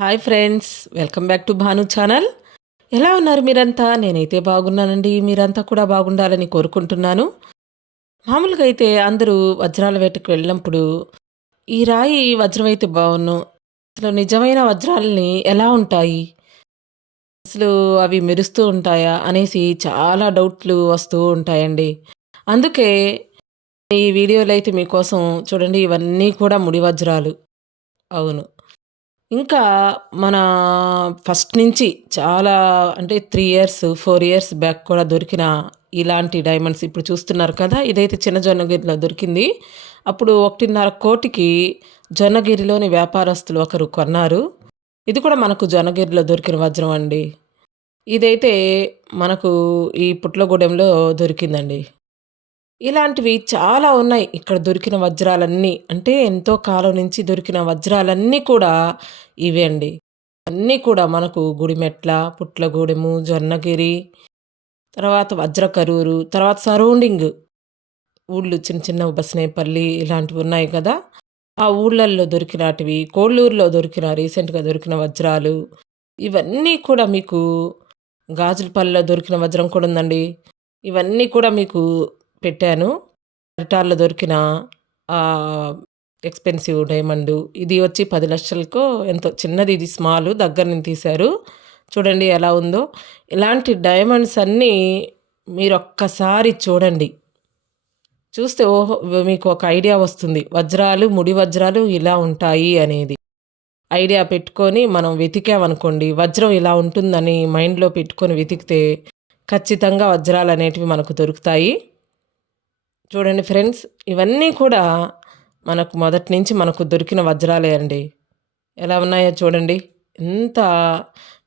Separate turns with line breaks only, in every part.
Hi friends welcome back to Bhanu channel. ఎలా ఉన్నారు మీరంతా? నేనైతే బాగున్నానండి. మీరంతా కూడా బాగుండాలని కోరుకుంటున్నాను. మామూలుగా అయితే అందరూ వజ్రాల వేటకు వెళ్ళినప్పుడు ఈ రాయి వజ్రం అయితే బాగున్ను అసలు నిజమైన వజ్రాలని ఎలా ఉంటాయి? అసలు అవి మెరుస్తూ ఉంటాయా? అనేసి చాలా డౌట్లు వస్తూ ఉంటాయండి. అందుకే ఈ వీడియోలో అయితే మీకోసం చూడండి ఇవన్నీ కూడా ముడి వజ్రాలు. అవును. ఇంకా మన ఫస్ట్ నుంచి చాలా అంటే three years four years back కూడా దొరికిన ఇలాంటి డైమండ్స్ ఇప్పుడు చూస్తున్నారు కదా ఇదైతే చిన్న జొన్నగిరిలో దొరికింది. అప్పుడు ఒకటిన్నర కోటికి జొన్నగిరిలోని వ్యాపారస్తులు ఒకరు కొన్నారు. ఇది కూడా మనకు జొన్నగిరిలో దొరికిన వజ్రం అండి. ఇదైతే మనకు ఈ పుట్లగూడెంలో దొరికిందండి. ఇలాంటివి చాలా ఉన్నాయి. ఇక్కడ దొరికిన వజ్రాలన్నీ. అంటే ఎంతో కాలం నుంచి దొరికిన వజ్రాలన్నీ కూడా ఇవే అండి. అన్నీ కూడా మనకు గుడిమెట్ల పుట్లగూడెము జొన్నగిరి తర్వాత వజ్రకరూరు తర్వాత సరౌండింగ్ ఊళ్ళు చిన్న చిన్న బస్నేపల్లి ఇలాంటివి ఉన్నాయి కదా. ఆ ఊళ్ళల్లో దొరికినటివి కోళ్ళూరులో దొరికిన రీసెంట్గా దొరికిన వజ్రాలు. ఇవన్నీ కూడా మీకు గాజులపల్లిలో దొరికిన వజ్రం కూడా ఉందండి. ఇవన్నీ కూడా మీకు పెట్టాను. రిటార్లో దొరికిన ఎక్స్పెన్సివ్ డైమండ్ ఇది వచ్చి పది లక్షలకు ఎంతో చిన్నది ఇది స్మాల్ దగ్గర నుంచి తీశారు. చూడండి ఎలా ఉందో. ఇలాంటి డైమండ్స్ అన్నీ మీరు ఒక్కసారి చూడండి. చూస్తే ఓహో మీకు ఒక ఐడియా వస్తుంది. వజ్రాలు ముడి వజ్రాలు ఇలా ఉంటాయి అనేది. ఐడియా పెట్టుకొని మనం వెతికామనుకోండి వజ్రం ఇలా ఉంటుందని మైండ్లో పెట్టుకొని వెతికితే ఖచ్చితంగా వజ్రాలు అనేటివి మనకు దొరుకుతాయి. చూడండి ఫ్రెండ్స్ ఇవన్నీ కూడా మనకు మొదటి నుంచి మనకు దొరికిన వజ్రాలే అండి. ఎలా ఉన్నాయో చూడండి. ఎంత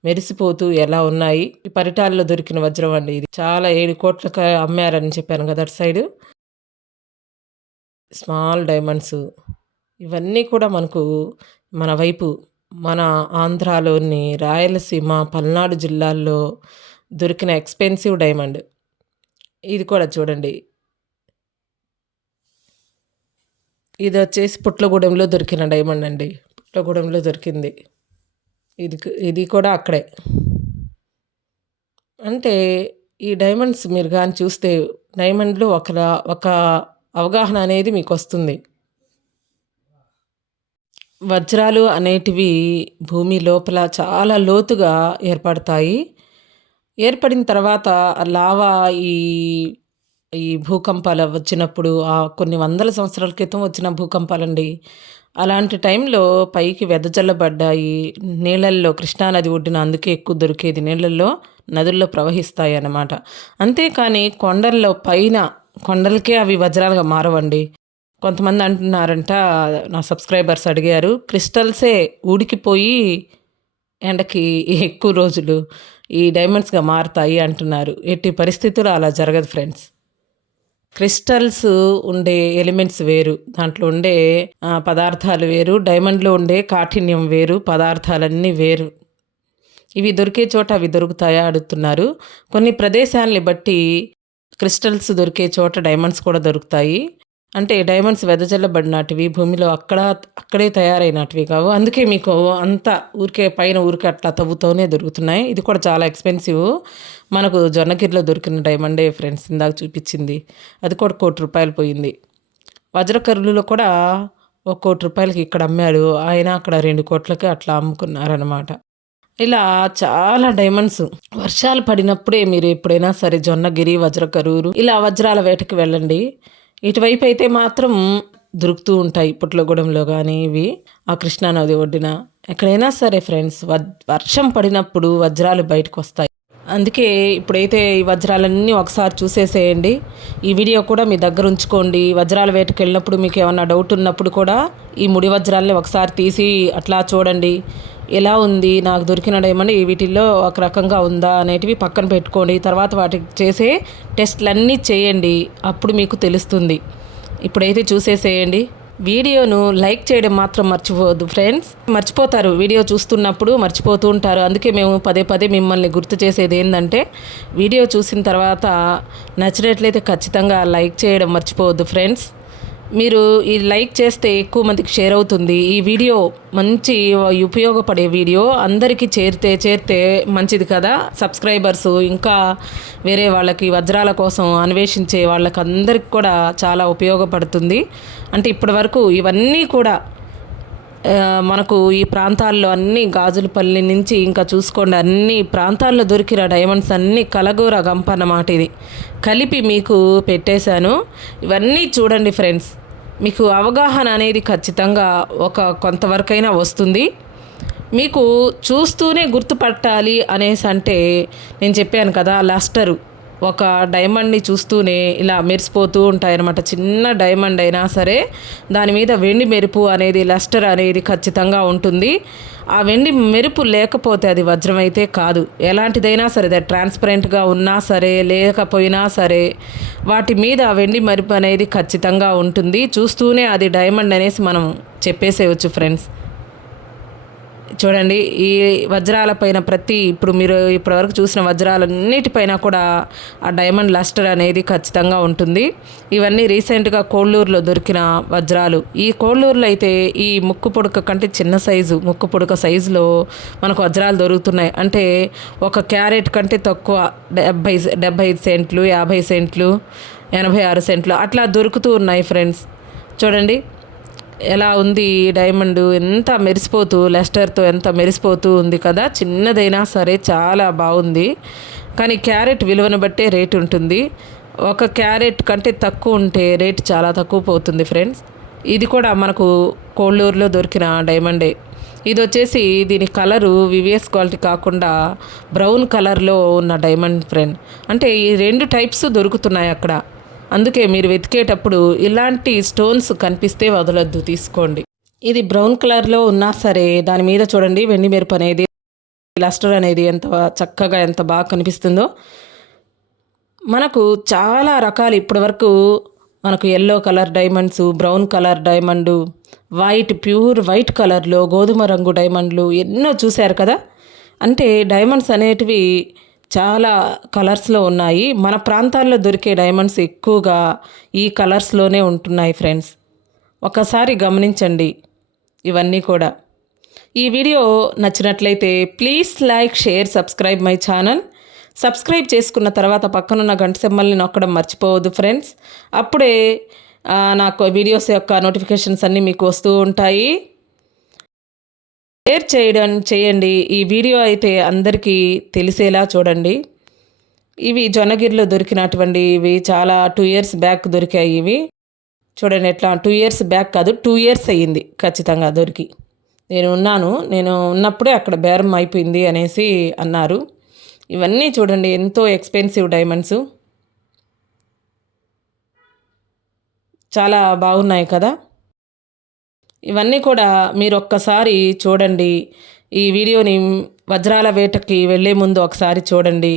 మెరిసిపోతూ ఎలా ఉన్నాయి. ఈ పరిటాల్లో దొరికిన వజ్రం అండి ఇది. చాలా ఏడు కోట్లకు అమ్మారని చెప్పాను కదా అటు సైడు. Small diamonds. ఇవన్నీ కూడా మనకు మన వైపు మన ఆంధ్రాలోని రాయలసీమ పల్నాడు జిల్లాల్లో దొరికిన ఎక్స్పెన్సివ్ డైమండ్. ఇది కూడా చూడండి. ఇది వచ్చేసి పుట్లగూడెంలో దొరికిన డైమండ్ అండి. పుట్లగూడెంలో దొరికింది. ఇది ఇది కూడా అక్కడే. అంటే ఈ డైమండ్స్ మీరు కానీ చూస్తే డైమండ్లు ఒక ఒక అవగాహన అనేది మీకు వస్తుంది. వజ్రాలు అనేటివి భూమి లోపల చాలా లోతుగా ఏర్పడతాయి. ఏర్పడిన తర్వాత లావా ఈ ఈ భూకంపాలు వచ్చినప్పుడు ఆ కొన్ని వందల సంవత్సరాల క్రితం వచ్చిన భూకంపాలండి. అలాంటి టైంలో పైకి వెదజల్లబడ్డాయి నీళ్ళల్లో కృష్ణానది ఒడ్డున అందుకే ఎక్కువ దొరికేది నీళ్ళల్లో నదుల్లో ప్రవహిస్తాయి అన్నమాట. అంతేకాని కొండల్లో పైన కొండలకే అవి వజ్రాలుగా మారవండి. కొంతమంది అంటున్నారంట నా సబ్స్క్రైబర్స్ అడిగారు క్రిస్టల్సే ఊడికిపోయి ఎండకి ఎక్కువ రోజులు ఈ డైమండ్స్గా మారుతాయి అంటున్నారు. ఎట్టి పరిస్థితులు అలా జరగదు ఫ్రెండ్స్. క్రిస్టల్స్ ఉండే ఎలిమెంట్స్ వేరు దాంట్లో ఉండే పదార్థాలు వేరు డైమండ్లో ఉండే కాఠిన్యం వేరు పదార్థాలన్నీ వేరు. ఇవి దొరికే చోట అవి దొరుకుతాయా అడుగుతున్నారు. కొన్ని ప్రదేశాలని బట్టి క్రిస్టల్స్ దొరికే చోట డైమండ్స్ కూడా దొరుకుతాయి. అంటే డైమండ్స్ వెదజల్లబడినటివి భూమిలో అక్కడ అక్కడే తయారైనటివి కావు. అందుకే మీకు అంత ఊరికే పైన ఊరికే అట్లా తవ్వుతూనే దొరుకుతున్నాయి. ఇది కూడా చాలా ఎక్స్పెన్సివ్ మనకు జొన్నగిరిలో దొరికిన డైమండే ఫ్రెండ్స్ ఇందాక చూపించింది. అది కూడా కోటి రూపాయలు పోయింది. వజ్రకరులలో కూడా ఒక కోటి రూపాయలకి ఇక్కడ అమ్మాడు. ఆయన అక్కడ రెండు కోట్లకి అట్లా అమ్ముకున్నారనమాట ఇలా చాలా డైమండ్స్. వర్షాలు పడినప్పుడే మీరు ఎప్పుడైనా సరే జొన్నగిరి వజ్రకరూరు ఇలా వజ్రాల వేటకి వెళ్ళండి. ఇటువైపు అయితే మాత్రం దొరుకుతూ ఉంటాయి పుట్లగూడెంలో కానీ ఇవి. ఆ కృష్ణానది ఒడ్డున. ఎక్కడైనా సరే ఫ్రెండ్స్ వర్షం పడినప్పుడు వజ్రాలు బయటకు వస్తాయి అందుకే ఇప్పుడైతే ఈ వజ్రాలన్నీ ఒకసారి చూసేసేయండి. ఈ వీడియో కూడా మీ దగ్గర ఉంచుకోండి. వజ్రాల వేటకు వెళ్ళినప్పుడు మీకు ఏమన్నా డౌట్ ఉన్నప్పుడు కూడా ఈ ముడి వజ్రాలని ఒకసారి తీసి అట్లా చూడండి. ఎలా ఉంది నాకు దొరికిన డైమండ్ వీటిల్లో ఒక రకంగా ఉందా అనేటివి పక్కన పెట్టుకోండి. తర్వాత వాటికి చేసే టెస్ట్లన్నీ చేయండి. అప్పుడు మీకు తెలుస్తుంది. ఇప్పుడైతే చూసేసేయండి. వీడియోను లైక్ చేయడం మాత్రం మర్చిపోవద్దు ఫ్రెండ్స్. మర్చిపోతారు. వీడియో చూస్తున్నప్పుడు మర్చిపోతూ ఉంటారు. అందుకే మేము పదే పదే మిమ్మల్ని గుర్తు చేసేది ఏంటంటే వీడియో చూసిన తర్వాత నచ్చినట్లయితే ఖచ్చితంగా లైక్ చేయడం మర్చిపోవద్దు ఫ్రెండ్స్. మీరు ఈ లైక్ చేస్తే ఎక్కువ మందికి షేర్ అవుతుంది. ఈ వీడియో మంచి ఉపయోగపడే వీడియో. అందరికీ చేరితే చేరితే మంచిది కదా. సబ్స్క్రైబర్స్ ఇంకా వేరే వాళ్ళకి వజ్రాల కోసం అన్వేషించే వాళ్ళకి అందరికి కూడా చాలా ఉపయోగపడుతుంది. అంటే ఇప్పటి వరకు ఇవన్నీ కూడా మనకు ఈ ప్రాంతాల్లో అన్ని గాజులపల్లి నుంచి ఇంకా చూసుకోండి. అన్ని ప్రాంతాల్లో దొరికిన డైమండ్స్ అన్నీ కలగూర గంప అన్నమాట ఇది. కలిపి మీకు పెట్టేశాను. ఇవన్నీ చూడండి ఫ్రెండ్స్ మీకు అవగాహన అనేది ఖచ్చితంగా ఒక కొంతవరకైనా వస్తుంది. మీకు చూస్తూనే గుర్తుపట్టాలి అనేసి అంటే నేను చెప్పాను కదా లస్టరు. ఒక డైమండ్ని చూస్తూనే ఇలా మెరిసిపోతూ ఉంటాయన్నమాట. చిన్న డైమండ్ అయినా సరే దాని మీద వెండి మెరుపు అనేది లస్టర్ అనేది ఖచ్చితంగా ఉంటుంది. ఆ వెండి మెరుపు లేకపోతే అది వజ్రం అయితే కాదు. ఎలాంటిదైనా సరే అది ట్రాన్స్పరెంట్గా ఉన్నా సరే లేకపోయినా సరే వాటి మీద ఆ వెండి మెరుపు అనేది ఖచ్చితంగా ఉంటుంది. చూస్తూనే అది డైమండ్ అనేసి మనం చెప్పేసేయచ్చు ఫ్రెండ్స్. చూడండి ఈ వజ్రాలపైన ప్రతి ఇప్పుడు మీరు ఇప్పటివరకు చూసిన వజ్రాలన్నిటిపైన కూడా ఆ డైమండ్ లస్టర్ అనేది ఖచ్చితంగా ఉంటుంది. ఇవన్నీ రీసెంట్గా కోళ్ళూరులో దొరికిన వజ్రాలు. ఈ కోళ్ళూరులో అయితే ఈ ముక్కు పుడక కంటే చిన్న సైజు ముక్కు పుడక సైజులో మనకు వజ్రాలు దొరుకుతున్నాయి. అంటే ఒక క్యారెట్ కంటే తక్కువ డెబ్బై డెబ్బై ఐదు సెంట్లు యాభై సెంట్లు ఎనభై ఆరు సెంట్లు అట్లా దొరుకుతూ ఉన్నాయి ఫ్రెండ్స్. చూడండి ఎలా ఉంది ఈ డైమండ్? ఎంత మెరిసిపోతూ లెస్టర్తో ఎంత మెరిసిపోతూ ఉంది కదా? చిన్నదైనా సరే చాలా బాగుంది. కానీ క్యారెట్ విలువను బట్టే రేట్ ఉంటుంది. ఒక క్యారెట్ కంటే తక్కువ ఉంటే రేట్ చాలా తక్కువ పోతుంది ఫ్రెండ్స్. ఇది కూడా మనకు కోళ్ళూరులో దొరికిన డైమండే. ఇది వచ్చేసి దీని కలరు వివిఎస్ క్వాలిటీ కాకుండా బ్రౌన్ కలర్లో ఉన్న డైమండ్ ఫ్రెండ్. అంటే ఈ రెండు టైప్స్ దొరుకుతున్నాయి అక్కడ. అందుకే మీరు వెతికేటప్పుడు ఇలాంటి స్టోన్స్ కనిపిస్తే వదలొద్దు తీసుకోండి. ఇది బ్రౌన్ కలర్లో ఉన్నా సరే దాని మీద చూడండి వెండి మెరుపు అనేది లస్టర్ అనేది ఎంత చక్కగా ఎంత బాగా కనిపిస్తుందో. మనకు చాలా రకాలు ఇప్పటివరకు మనకు yellow colour diamonds brown colour diamond white pure white కలర్లో గోధుమ రంగు డైమండ్లు ఎన్నో చూశారు కదా? అంటే డైమండ్స్ అనేటివి చాలా కలర్స్లో ఉన్నాయి. మన ప్రాంతాల్లో దొరికే డైమండ్స్ ఎక్కువగా ఈ కలర్స్లోనే ఉంటున్నాయి ఫ్రెండ్స్. ఒకసారి గమనించండి ఇవన్నీ కూడా. ఈ వీడియో నచ్చినట్లయితే please like share subscribe my channel. Subscribe చేసుకున్న తర్వాత పక్కనున్న గంట సెమ్మల్ని నొక్కడం మర్చిపోవద్దు ఫ్రెండ్స్. అప్పుడే నాకు వీడియోస్ యొక్క నోటిఫికేషన్స్ అన్నీ మీకు వస్తూ ఉంటాయి. షేర్ చేయడం చేయండి. ఈ వీడియో అయితే అందరికీ తెలిసేలా చూడండి. ఇవి జొన్నగిరిలో దొరికినటువంటి ఇవి. చాలా టూ ఇయర్స్ బ్యాక్ దొరికాయి ఇవి. చూడండి ఎట్లా టూ ఇయర్స్ బ్యాక్ కాదు టూ ఇయర్స్ అయ్యింది ఖచ్చితంగా దొరికి. నేను ఉన్నాను నేను ఉన్నప్పుడే అక్కడ బేరం అయిపోయింది అనేసి అన్నారు. ఇవన్నీ చూడండి ఎంతో ఎక్స్పెన్సివ్ డైమండ్స్ చాలా బాగున్నాయి కదా. ఇవన్నీ కూడా మీరు ఒక్కసారి చూడండి. ఈ వీడియోని వజ్రాల వేటకి వెళ్ళే ముందు ఒకసారి చూడండి.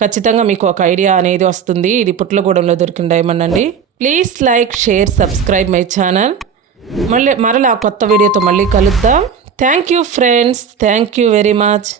ఖచ్చితంగా మీకు ఒక ఐడియా అనేది వస్తుంది. ఇది పుట్లగూడెంలో దొరికిన డైమండ్ అండి. Please like share subscribe my channel. మళ్ళీ మరలా కొత్త వీడియోతో మళ్ళీ కలుద్దాం. Thank you friends. Thank you very much.